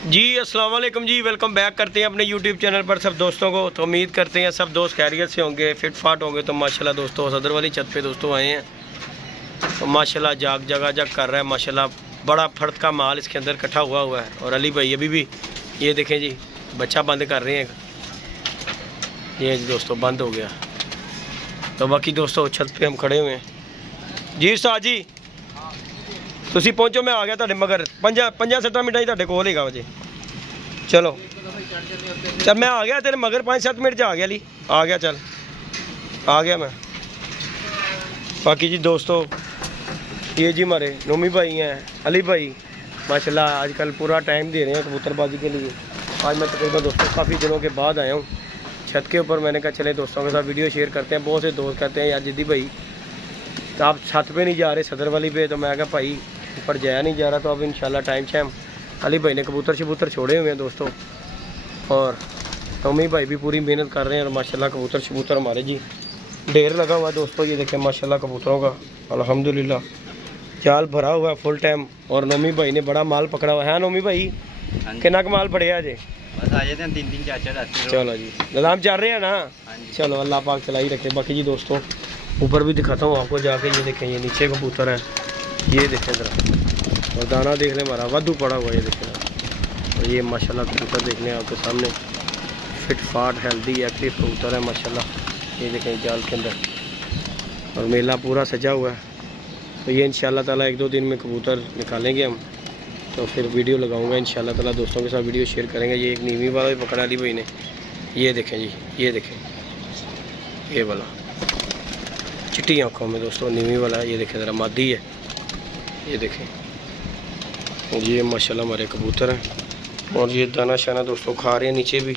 जी अस्सलाम वालेकुम जी, welcome back करते हैं अपने यूट्यूब चैनल पर सब दोस्तों को। तो उम्मीद करते हैं सब दोस्त खैरियत से होंगे, फिट फाट होंगे। तो माशाल्लाह दोस्तों सदर वाली छत पे दोस्तों आए हैं, तो माशाल्लाह जग कर रहा है। माशाल्लाह बड़ा फर्द का माल इसके अंदर इकट्ठा हुआ है। और अली भाई अभी भी ये देखें जी बच्चा बंद कर रहे हैं। ये जी दोस्तों बंद हो गया। तो बाकी दोस्तों छत पे हम खड़े हुए हैं। जी साह जी तुसी पहुँचो, मैं आ गया तुहाडे मगर 5-7 मिनट तुहाडे कोल हैगा वजे। चलो चल मैं आ गया तेरे मगर 5-7 मिनट आ गया ली आ गया, चल आ गया मैं। बाकी जी दोस्तों ये जी हमारे नोमी भाई हैं, अली भाई माशाल्लाह आजकल पूरा टाइम दे रहे हैं कबूतरबाजी के लिए। आज मैं तकरीबन दोस्तों काफ़ी दिनों के बाद आया हूँ छत के ऊपर। मैंने कहा चले दोस्तों के साथ वीडियो शेयर करते हैं। बहुत से दोस्त कहते हैं यार जिद्दी भाई तो आप छत पे नहीं जा रहे सदर वाली पे, तो मैं कहा भाई ऊपर जाया नहीं जा रहा। तो अब इंशाल्लाह टाइम शाइम अली भाई ने कबूतर छोड़े हुए हैं दोस्तों, और नोमी भाई भी पूरी मेहनत कर रहे हैं। और माशाल्लाह कबूतर हमारे जी ढेर लगा हुआ है दोस्तों। ये देखें माशाल्लाह कबूतरों का अल्हम्दुलिल्लाह जाल भरा हुआ है फुल टाइम। और नोमी भाई ने बड़ा माल पकड़ा हुआ है। नोमी भाई कितना का माल पड़े आज? बस आ जाते हैं 3-4 चलो जी निलाम चल रहे हैं ना। चलो अल्लाह पाक चलाई रखे। बाकी जी दोस्तों ऊपर भी दिखाता हूँ आपको जाके। ये देखें ये नीचे कबूतर है, ये देखें ज़रा। और दाना देख लें हमारा वादू पड़ा हुआ है, ये देखें। और ये माशाल्लाह कबूतर देख लें आपके सामने, फिट फाट हेल्दी एक्टिव कबूतर है माशाल्लाह। ये देखें जाल के अंदर, और मेला पूरा सजा हुआ है। तो ये इंशाल्लाह ताला 1-2 दिन में कबूतर निकालेंगे हम, तो फिर वीडियो लगाऊंगा इंशाल्लाह ताला। दोस्तों के साथ वीडियो शेयर करेंगे। ये एक नीवी वाला भी पकड़ा अली भाई ने, ये देखें जी, ये देखें ये वाला चिट्टी आँखों में दोस्तों नीवी वाला। ये देखें ज़रा मादी है, ये देखें। ये माशाल्लाह हमारे कबूतर हैं। और ये दाना शाना दोस्तों खा रहे हैं, नीचे भी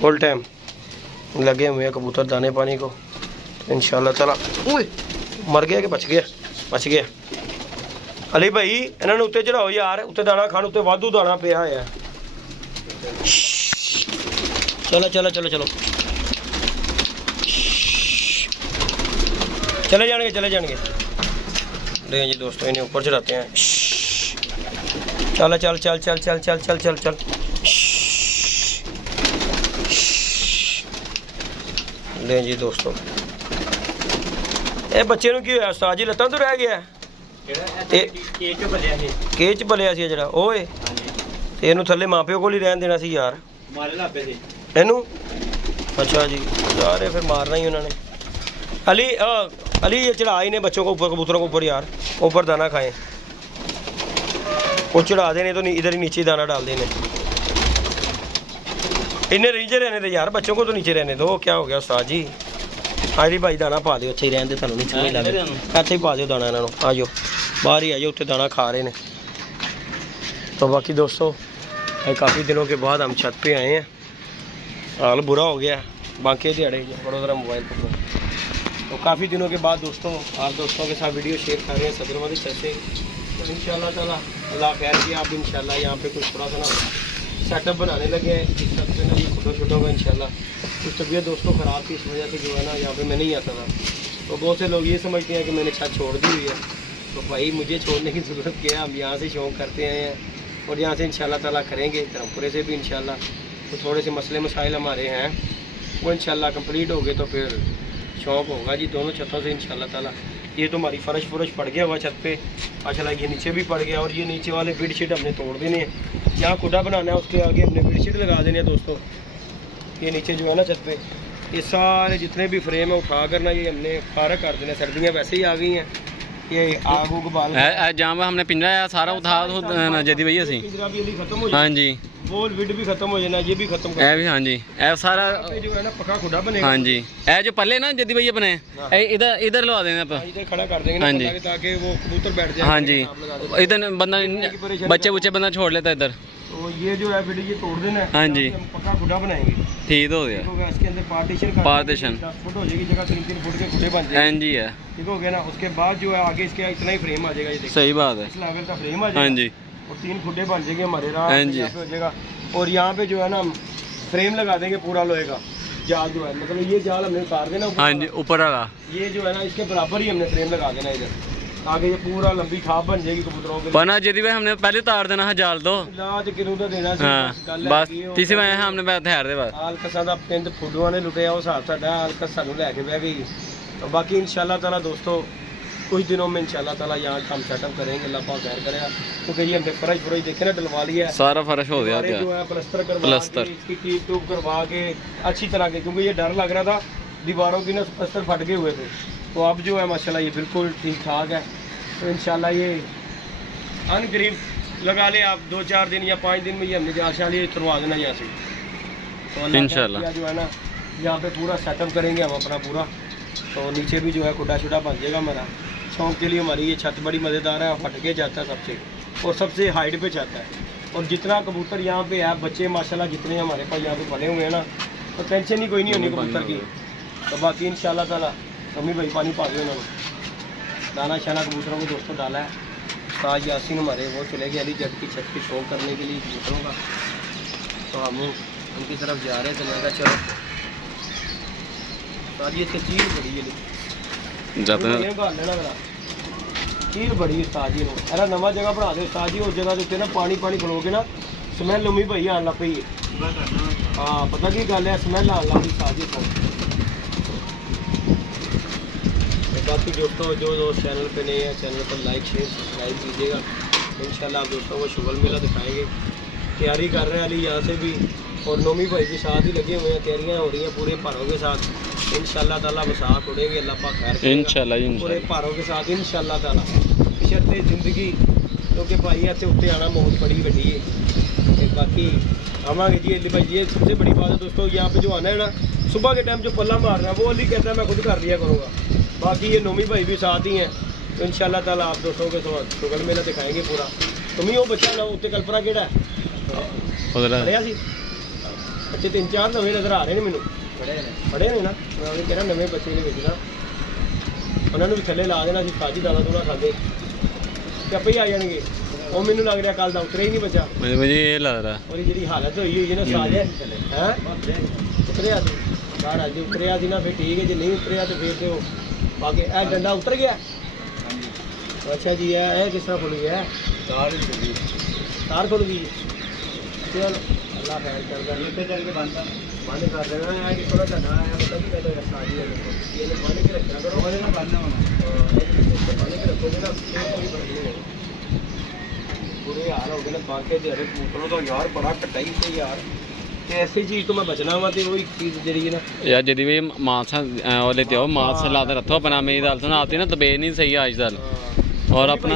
फुल टाइम लगे हुए हैं कबूतर दाने पानी को। तो इंशाल्लाह ताला मर गया कि बच गया। अली भाई इन्होंने उत्ते चढ़ाओ यार, उत्ते दाना खान, उत्ते वाधू दाना पिया है। चलो चलो चलो चलो चले जाएंगे। देखें जी दोस्तों इन्हें ऊपर चढ़ाते हैं। चल दें जी दोस्तों। ये बच्चे की होया उस्ताद जी लत्तां तो रह गया केच भलिया सी जरा ओए, ते इनू थल्ले मां प्यो कोल ही रहन देना सी यार इनू। अच्छा जी यार फिर मारना ही उन्होंने। अली ये चढ़ा ही ने बच्चों को ऊपर, कबूतरों को ऊपर यार, ऊपर दाना खाएं। वो चढ़ा देने तो इधर ही नीचे दाना डाल देने। इन्हें नीचे रहने दे यार, बच्चों को तो नीचे रहने दो। क्या हो गया उस्ताद जी? अली भाई दाना पा दो, अच्छे ही रहने दे, नीचे नहीं ला दे, इत्थे ही पा दो दाना इन्हों। आ जाओ बाहर ही आ जाओ, उत्ते दाना खा रहे हैं। तो बाकी दोस्तों काफ़ी दिनों के बाद हम छत पे आए हैं। हाल बुरा हो गया बाकी दिहाड़े बड़ोदरा मोबाइल पर। तो काफ़ी दिनों के बाद दोस्तों आप दोस्तों के साथ वीडियो शेयर कर रहे हैं सदर वाली छत से। तो इंशाल्लाह ताला अल्लाह खैर किया, आप इंशाल्लाह यहाँ पे कुछ थोड़ा सा ना सेटअप बनाने लगे हैं इस छत पे ना, ये फोटो का इंशाल्लाह। कुछ तबीयत दोस्तों ख़राब थी, इस वजह से जो है ना यहाँ पे मैं नहीं आता था। तो बहुत से लोग ये समझते हैं कि मैंने छत छोड़ दी हुई है। तो भाई मुझे छोड़ने की ज़रूरत क्या है, हम यहाँ से शौक़ करते हैं और यहाँ से इंशाल्लाह ताला करेंगे। धर्मपुरे से भी इंशाल्लाह तो थोड़े से मसले मसाइल हमारे हैं, वो इंशाल्लाह कंप्लीट हो गए तो फिर शौक़ होगा जी दोनों छतों से इंशाल्लाह ताला। ये तो हमारी फर्श पड़ गया हुआ छत पे माशाल्लाह, ये नीचे भी पड़ गया। और ये नीचे वाले बेडशीट हमने तोड़ देने हैं, यहाँ कुड़ा बनाना है, उसके आगे हमने बेडशीट लगा देने हैं दोस्तों। ये नीचे जो है ना छत पे ये सारे जितने भी फ्रेम है उठा कर ना ये हमने फारग कर देना। सर्दियाँ वैसे ही आ गई हैं, ये आग उग बाल जहाँ हमने पिंजरा सारा उठा जदी भैया खत्म हो हाँ जी, वो विड भी खत्म हो जाना, ये भी खत्म कर भी हाँ जी। ए सारा जो है ना पक्का खुदा बनेगा। हाँ जी ए जो पल्ले ना जदी भैया बने इधर लगा देंगे आप, इधर खड़ा कर देंगे हाँ जी, ताकि वो कबूतर बैठ जाए। हाँ जी इधर बंदा बच्चे बंदा छोड़ लेता इधर। तो ये जो है विड ये तोड़ देना है। हाँ जी पक्का खुदा बनाएंगे, ठीक हो गया। इसके अंदर पार्टीशन 10 फुट हो जाएगी जगह, 3-3 फुट के खुदे बन जाएंगे। जी है ठीक हो गया ना। उसके बाद जो है आगे इसके इतना ही फ्रेम आ जाएगा, ये सही बात है, इस लेवल का फ्रेम आ जाएगा। हाँ जी और 3 खुदे बन जाएंगे हमारे राह हो जाएगा। और यहाँ पे जो है ना हम फ्रेम लगा देंगे पूरा लोहे का जाल जो है, मतलब ये जाल हमने उतार देना हाँ जी ऊपर आगा, ये जो है ना इसके बराबर ही हमने फ्रेम लगा देना इधर। आगे ये पूरा लंबी थाप बन जाएगी कबूतरों के लिए। बना जदी भाई हमने पहले उतार देना है जाल दो लाज किनू तो देना सी हाँ बस तीसरी बार हमने हथियार दे बस आलकसा दा पिंड फुडुआ ने लुटिया उस हिसाब साडा आलकस सानू लेके बह गई। तो बाकी इंशाल्लाह ताला दोस्तों कुछ दिनों में इंशाल्लाह ताला यहाँ काम सेटअप करेंगे, अल्लाह पाक खैर करेगा। क्योंकि ये हमने फर्श फुरश देखे ना डलवा लिया है, सारा फर्श हो गया जो है प्लस्तर करवा के इसकी टीप टूप करवा के अच्छी तरह के, क्योंकि ये डर लग रहा था दीवारों की ना प्लस्तर फट गए हुए थे। तो अब जो है माशाल्लाह ये बिल्कुल ठीक ठाक है। तो इंशाल्लाह ये अनकरीब लगा ले आप 2-4 दिन या 5 दिन में ये हमने इंशाल्लाह ये करवा देना यहाँ से। तो इंशाल्लाह जो है ना यहाँ पे पूरा सेटअप करेंगे हम अपना पूरा। तो नीचे भी जो है खुटा शुटा बन जाएगा हमारा। शौक के लिए हमारी ये छत बड़ी मज़ेदार है, फट के जाता है सबसे और सबसे हाइट पे जाता है। और जितना कबूतर यहाँ पे है बच्चे माशाल्लाह जितने हमारे पास यहाँ पे बने हुए हैं ना, तो टेंशन ही कोई नहीं होनी कबूतर की। तो बाकी इंशाल्लाह ताला मम्मी भाई पानी पा दो उन्होंने दाना शाना कबूतरों को दोस्तों डाला है। ताज यासीन हमारे वो चले गए अली जट की छत की शो करने के लिए कबूतरों का। तो हम उनकी तरफ जा रहे थे, मैं कहा चलो ताज ये चीज़ बड़ी है चीज़ बड़ी उस्ताद जी अरे नवा जगह बना दे उस्ताद जी। उस जगह के उत्ते ना पानी पानी खलोगे ना स्मैल उम्मी भाई आन लग पई है। हाँ पता की गल है स्मैल आन लग पई उस्ताद जी को। बाकी दोस्तों जो दोस्त चैनल पे नए हैं चैनल पर लाइक शेयर सब्सक्राइब कीजिएगा। इंशाल्लाह आप दोस्तों को शुगल मेला दिखाएंगे। तैयारी कर रहे हैं अली यहाँ से भी और नोमी भाई के साथ ही लगे हुए हैं, तैयारियाँ हो रही हैं पूरे भारों के साथ। इंशाल्लाह ताला बसाख उड़ेंगे, अल्लाह पाक खैर इंशाल्लाह पूरे भारों के साथ इंशाल्लाह ताला शर्ते जिंदगी क्योंकि भाई इतने उत्ते आना बहुत बड़ी वड्डी है। बाकी आवांगे जी अली भाई ये सबसे बड़ी बात है दोस्तों। यहाँ पे जो आना है ना सुबह के टाइम जो पल्ला मारना है वो अली कहता है मैं खुद कर लिया करूँगा। बाकी ये नोमी भाई भी साथ ही हैं। तो इंशाल्लाह ताला आप दोस्तों के साथ शुगल मेला दिखाएंगे पूरा। तुम्हें वो बच्चा ना उत्ते कल्पना केड़ा है बच्चे 3-4 नवे नज़र आ रहे हैं मैनू बड़े ने ना मैं कह रहा नवे बच्चे ने भेजना उन्होंने भी थले ला देना ताजी दाना दूना खाते तो आपे ही आ जाएंगे। वो मैनू लग रहा कल का उतरे ही नहीं बचा मुझे ये लग रहा और जी हालत हुई हुई है ना साज है उतरिया बाहर अज उतरिया ना फिर ठीक है, जो नहीं उतरिया तो फिर तो बाकी ए डंडा उतर गया। अच्छा जी है किस तरह खुल गया तार खुल गई। चलो अल्लाह खैर कर चल के बंद कर देना है कि थोड़ा धना है पता नहीं कहते हैं शादी है ये बंद के रखा करो बंद के रखोगे ना बुरे हाल हो गए ना बाकी हरे कबूतरों तो यार बड़ा कटाई से यार ऐसी चीज़ तो मैं बचना वा तो वही चीज़ जी ना यार जदी भी मांस लेते हो मांस ला के रखो अपना मेरी दाल सुना आती ना तो बे नहीं सही आजकल और अपना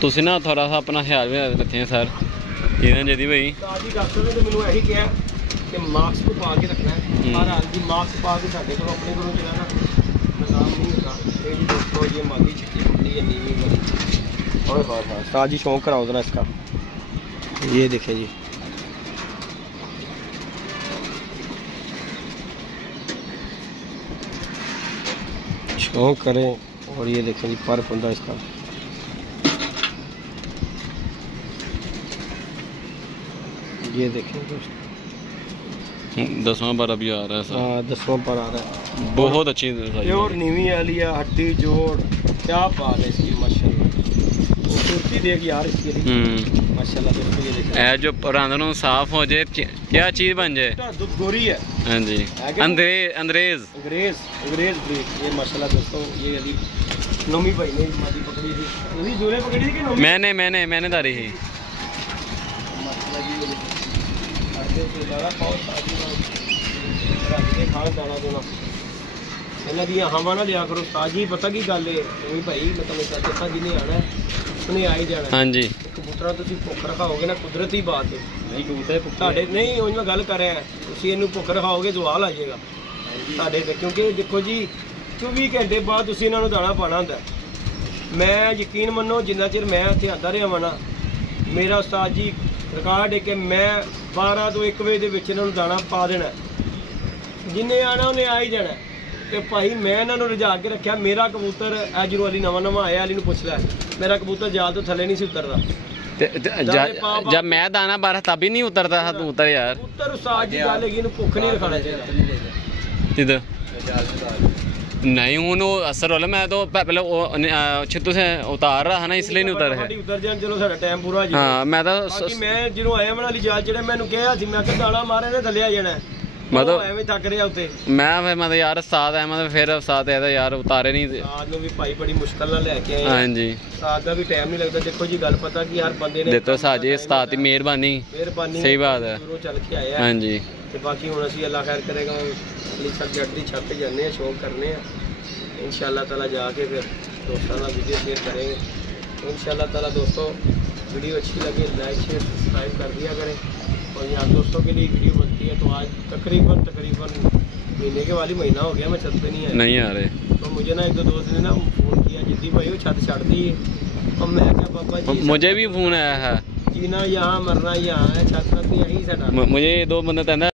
तुसी ना थोड़ा सा अपना ख्याल भी रखें सर इन्हें जदी भाई मैंने यही कहा कि मास्क को पा के रखना है हर हाल की मास्क पा के साढ़े को अपने को जो है ना निजाम नहीं होता। ये दोस्तों ये मादी छिट्टी पकड़ी है नीवी वाली और ताजी शौक कराओ देना इसका। ये देखें जी शौक करें और ये देखें जी पर फंदा इसका ये देखें दोस्तों 10वां पर अभी आ रहा है। हाँ 10वां पर आ रहा है बहुत अच्छी प्योर नीवी आलिया हड्डी जोड़ क्या बात है इसकी माशाल्लाह खूबसूरती देख यार इसकी माशाल्लाह दोस्तों। ये देखिए जो रांधनों साफ हो जाए क्या चीज़ बन जाए दूध गोरी है। हाँ जी अंग्रेज ब्रीड ये माशाल्लाह दोस्तों। ये अभी नोमी भाई ने मादी पकड़ी थी जोरे पकड़ी थी कि नोमी मैंने दारी ही हवा ना लिया करो ताजी पता की गल है भाई मतलब दसा जिन्हें आना है उन्हें आ ही जाना। हाँ जी कबूतरा तुम भुख रखाओगे ना कुदरती बात है ਤੁਹਾਡੇ नहीं उन्हें गल कर रहे हैं तुम इनू भुख रखाओगे जवाल आ जाएगा ਤੁਹਾਡੇ ਤੇ क्योंकि देखो जी 24 घंटे बाद तुम इन्हों दाना पाना होंगे। मैं यकीन मनो जिन्ना चिर मैं इतने आता रहा वा ना मेरा उस्ताद जी रिकॉर्ड है कि मैं 12 तो 1 बजे के इन्हों दाना पा देना जिन्हें आना उन्हें आ ही जाना। तो भाई मैं इन्हों रजा के रखा मेरा कबूतर एजरू अली नवा आया अली पुछ लिया मेरा कबूतर जाल तो थले नहीं से उतरता जब मैं दाना 12 तभी नहीं उतरता था तू उतर यार उतर उस्ताद जी गल है भुख नहीं रखाना चाहिए नहीं हूँ वो असर वाला मैं तो पहले छित्तू से उतार रहा है ना इसलिए नहीं उतर है उतर जान चलो साडा टाइम पूरा हो हाँ मैं तो बाकी मैं ਜਦੋਂ ਆਇਆ ਮਨਾਲੀ ਜਾ ਜਿਹੜਾ ਮੈਨੂੰ ਕਿਹਾ ਸੀ ਮੈਂ ਕਿ ਦਾਣਾ ਮਾਰੇ ਨੇ ਥੱਲੇ ਆ ਜਾਣਾ मतलब ਐਵੇਂ ਥੱਕ ਰਿਹਾ ਉੱਤੇ मैं फिर मतलब यार साथ है मतलब फिर साथ है तो यार उतारे नहीं ਸਾਥ ਨੂੰ ਵੀ ਭਾਈ ਬੜੀ ਮੁਸ਼ਕਲ ਨਾਲ ਲੈ ਕੇ ਆਏ हाँ जी ਸਾਥ ਦਾ ਵੀ ਟਾਈਮ ਨਹੀਂ ਲੱਗਦਾ ਦੇਖੋ ਜੀ ਗੱਲ ਪਤਾ ਕਿ ਹਰ ਬੰਦੇ ਨੇ देखो साजी उस्ताद की मेहरबानी ਮਿਹਰਬਾਨੀ सही बात है ਦੂਰੋਂ ਚੱਲ ਕੇ ਆਏ ਆ हाँ जी ਤੇ ਬਾਕੀ ਹੁਣ ਅਸੀਂ ਅੱਲਾਹ ਖੈਰ ਕਰੇਗਾ ਅਗਲੀ ਛੱਤ ਜੱਟ ਦੀ ਛੱਤ ਤੇ ਜਾਂਦੇ ਆ ਸ਼ੌਕ ਕਰਨੇ ਆ इंशाल्लाह ताला जाके फिर दोस्तों का वीडियो शेयर करेंगे इंशाल्लाह ताला दोस्तों वीडियो अच्छी लगे लाइक शेयर सब्सक्राइब कर दिया करें और यहाँ दोस्तों के लिए वीडियो बनती है तो आज तकरीबन महीने के वाली महीना हो गया मैं छत पे नहीं आ रहे तो मुझे ना एक दो दोस्त ने ना फ़ोन किया जिद्दी भाई वो छत छड़ दी और मैं क्या पापा जी मुझे भी फ़ोन आया है जीना यहाँ मरना यहाँ है छत यहीं से मुझे 2 बंदे